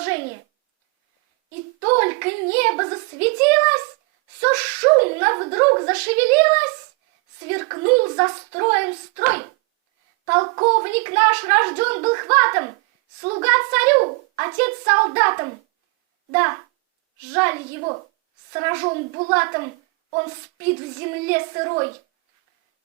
продолжение. И только небо засветилось, все шумно вдруг зашевелилось, сверкнул за строем строй. Полковник наш рожден был хватом, слуга царю, отец солдатам. Да, жаль его, сражен булатом, он спит в земле сырой.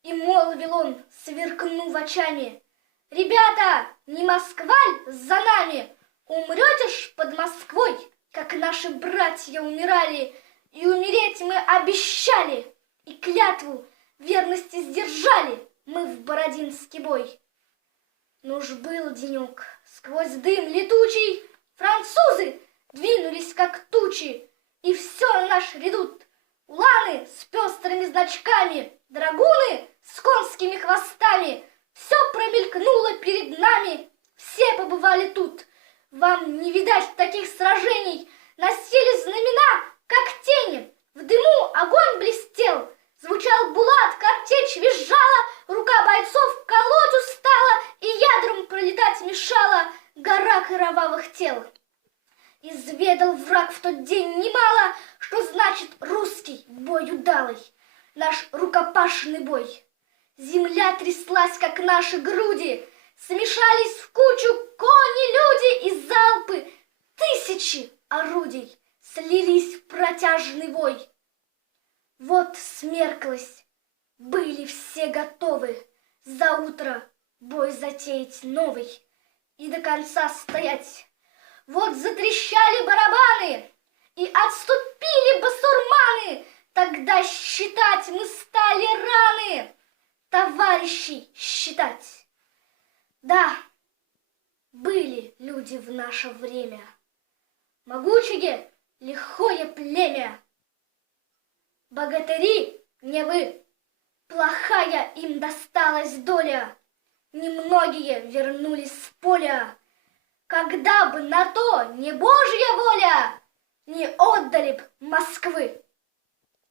И молвил он, сверкнув очами: «Ребята, не Москва ль за нами? Умрете ж под Москвой, как наши братья умирали, и умереть мы обещали, и клятву верности сдержали мы в Бородинский бой». Ну уж был денек, сквозь дым летучий французы двинулись, как тучи, и все наш редут. Уланы с пестрыми значками, драгуны с конскими хвостами. Все промелькнуло перед нами, все побывали тут. Вам не видать таких сражений, носили знамена, как тени. В дыму огонь блестел, звучал булат, картечь визжала, рука бойцов колоть устала, и ядром пролетать мешала гора кровавых тел. Изведал враг в тот день немало, что значит русский бой удалый, наш рукопашный бой. Земля тряслась, как наши груди, смешались в кучу кони, люди и залпы тысячи орудий слились в протяжный вой. Вот смерклось, были все готовы за утро бой затеять новый и до конца стоять. Вот затрещали барабаны, и отступили басурманы. Тогда считать мы стали раны, товарищей считать. Да, были люди в наше время, могучее, лихое племя. Богатыри не вы, плохая им досталась доля, немногие вернулись с поля. Когда бы на то не Божья воля, не отдали б Москвы